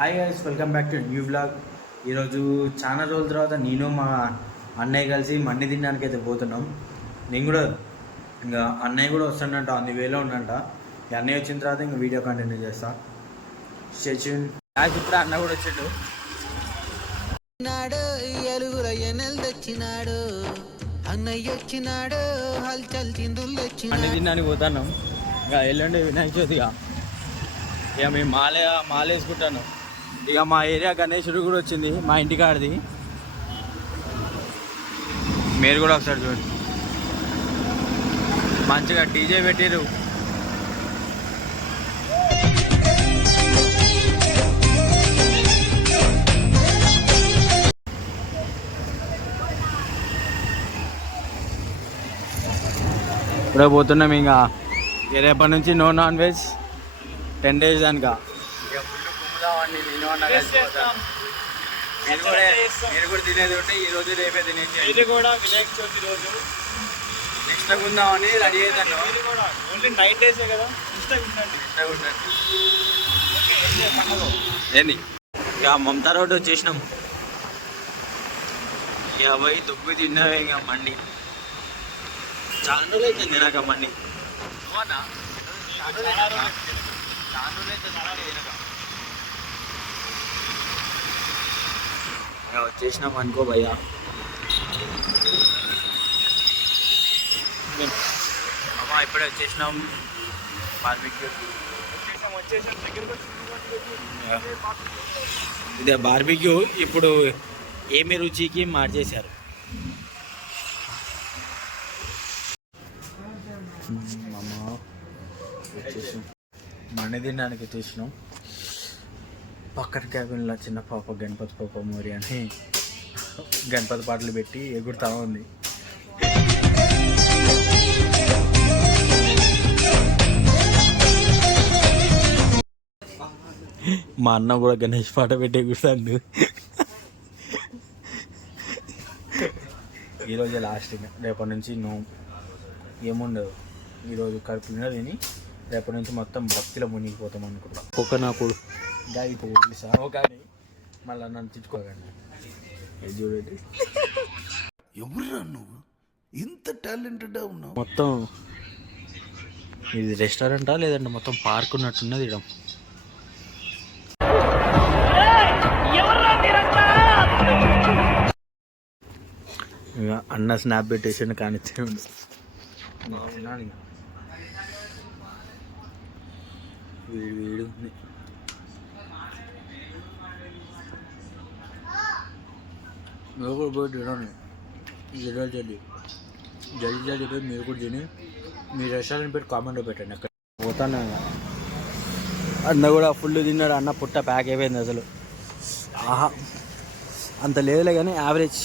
Hi guys, welcome back to new blog. ఈరోజు చాలా రోజుల తర్వాత నేను మా అన్నయ్య కలిసి మండి తినడానికి అయితే పోతున్నాం. నేను కూడా ఇంకా అన్నయ్య కూడా వస్తాడంట, అన్ని వేలో ఉండంట. అన్నయ్య వచ్చిన తర్వాత ఇంకా వీడియో కంటిన్యూ చేస్తా. స్టేషన్ ఇప్పుడు అన్న కూడా వచ్చాడు. అన్నయ్య వచ్చినాడు, హల్చల్ చిందులు మండి తినడానికి పోతున్నాం. ఇంకా ఎల్లుండి వినాయక చవితిగా ఇక మేము మాలేసుకుంటాను. ఇక మా ఏరియా గణేశుడు కూడా వచ్చింది, మా ఇంటికాడిది. మీరు కూడా ఒకసారి చూడండి, మంచిగా డీజే పెట్టిరు. ఇప్పుడే పోతున్నాం. ఇంకా రేపటి నుంచి నో నాన్ వెజ్ 10 days కనుక మీరు కూడా తినేది ఉంటే ఈ రోజు రేపే తినేసి ఇది కూడా వినాయక చవితి రోజు నెక్స్ట్ ఉందామని రెడీ అవుతాను. ఓన్లీ 9 days కదా. ఏంది ఇక మమతా రోడ్డు వచ్చేసినాం. ఇక పోయి దుబ్బు తిన్నావే. ఇక మండి చాలా రోజులు అవుతుంది తినక మండి. వచ్చేసినాం అనుకో భయ్యా. అమ్మా ఇప్పుడే వచ్చేసినాం బార్బిక్యూ. ఇదే బార్బిక్యూ. ఇప్పుడు ఏమి రుచికి మార్చేశారు. అమ్మ వచ్చేసినాం, మండి తినడానికి వచ్చేసినాం. పక్కన క్యాబిన్లో చిన్న పాప గణపతి పాప మోరి అని గణపతి పాటలు పెట్టి ఎగురుతా ఉంది. మా అన్న కూడా గణేష్ పాట పెట్టి ఎగురుతాడు. ఈరోజే లాస్ట్. రేపటి నుంచి ఏముండదు. ఈరోజు కడుపులో తిని రేపటి నుంచి మొత్తం భక్తిలో మునిగిపోతాం అనుకుంటా. నాకు గాలి పోసావు కానీ మళ్ళీ నన్ను తిట్టుకోకండి. చూడండి, ఎవరురా నువ్వు, ఇంత టాలెంటెడ్గా ఉన్నావు. మొత్తం ఇది రెస్టారెంటా లేదంటే మొత్తం పార్క్ ఉన్నట్టున్నది. ఇడం ఇక అన్న స్నాప్ పెట్టేసి కానిచ్చే ఉండు. వీడు మీరు కూడా పోయి తినండి. జల్దీ పోయి మీరు కూడా తిని మీ రెస్టారెంట్ పెట్టి కామెంట్లో పెట్టండి. అక్కడ పోతాను. అన్న కూడా ఫుల్ తిన్నాడు. అన్న పుట్ట ప్యాక్ అయిపోయింది అసలు. ఆహా అంత లేదులే కానీ యావరేజ్.